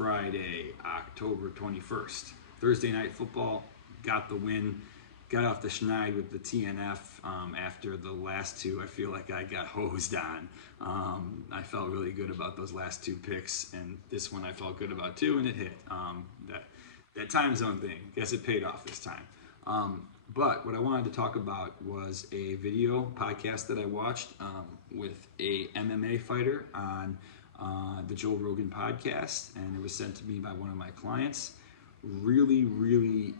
Friday, October 21st. Thursday night football, got the win, got off the schneid with the TNF. After the last two, I feel like I got hosed on. I felt really good about those last two picks, and this one I felt good about too, and it hit. That time zone thing, guess it paid off this time. But what I wanted to talk about was a video podcast that I watched with a MMA fighter on the Joe Rogan podcast, and it was sent to me by one of my clients. Really, really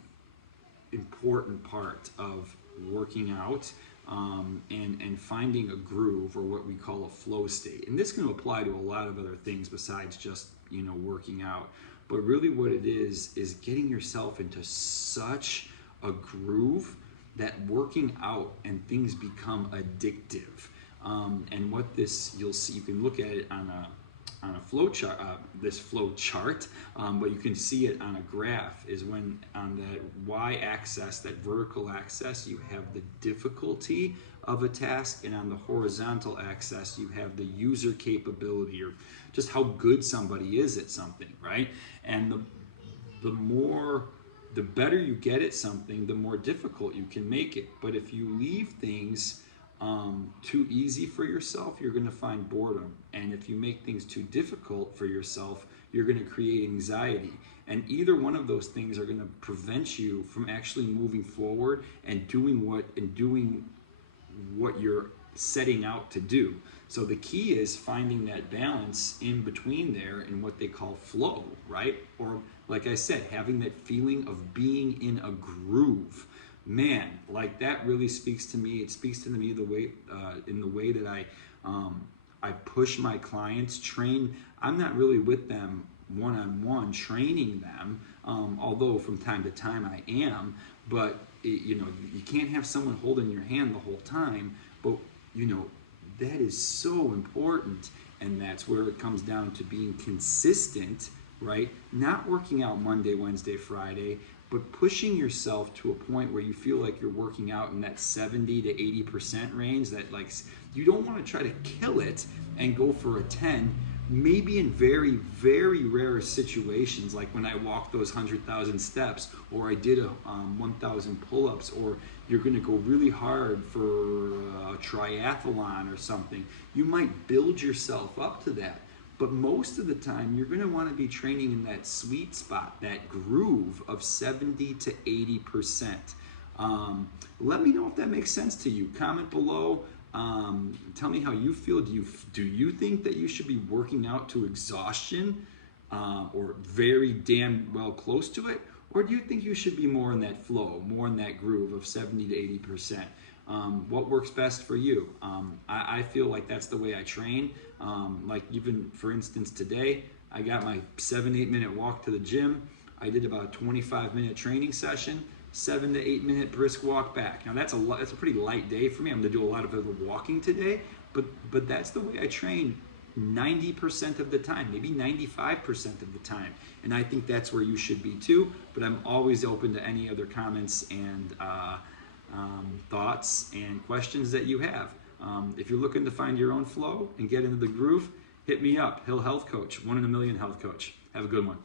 important part of working out and finding a groove, or what we call a flow state. And this can apply to a lot of other things besides just, working out. But really what it is getting yourself into such a groove that working out and things become addictive. And what this, you'll see, you can look at it on a flow chart, this flow chart, but you can see it on a graph, is when on that y-axis, that vertical axis, you have the difficulty of a task, and on the horizontal axis, you have the user capability, or just how good somebody is at something, right? And the better you get at something, the more difficult you can make it. But if you leave things too easy for yourself, you're going to find boredom. And if you make things too difficult for yourself, you're going to create anxiety. And either one of those things are going to prevent you from actually moving forward and doing what you're setting out to do. So the key is finding that balance in between there in what they call flow, right? Or like I said, having that feeling of being in a groove. Man, like that really speaks to me. It speaks to me the way in the way that I push my clients, train. I'm not really with them one-on-one training them, although from time to time I am. But you can't have someone holding your hand the whole time. But that is so important, and that's where it comes down to being consistent, right? Not working out Monday, Wednesday, Friday, but pushing yourself to a point where you feel like you're working out in that 70 to 80% range, that like you don't want to try to kill it and go for a 10. Maybe in very, very rare situations, like when I walked those 100,000 steps, or I did a 1,000 pull-ups, or you're going to go really hard for a triathlon or something, you might build yourself up to that. But most of the time, you're going to want to be training in that sweet spot, that groove of 70 to 80%. Let me know if that makes sense to you. Comment below. Tell me how you feel. Do you think that you should be working out to exhaustion, or very damn well close to it? Or do you think you should be more in that flow, more in that groove of 70 to 80%? What works best for you? I feel like that's the way I train. Like even for instance today, I got my 7-8 minute walk to the gym. I did about a 25-minute training session, 7 to 8 minute brisk walk back. Now that's a pretty light day for me. I'm gonna do a lot of other walking today, but that's the way I train 90% of the time, maybe 95% of the time. And I think that's where you should be too, but I'm always open to any other comments and thoughts and questions that you have. If you're looking to find your own flow and get into the groove, hit me up, Hill Health Coach, 1 in a million health coach. Have a good one.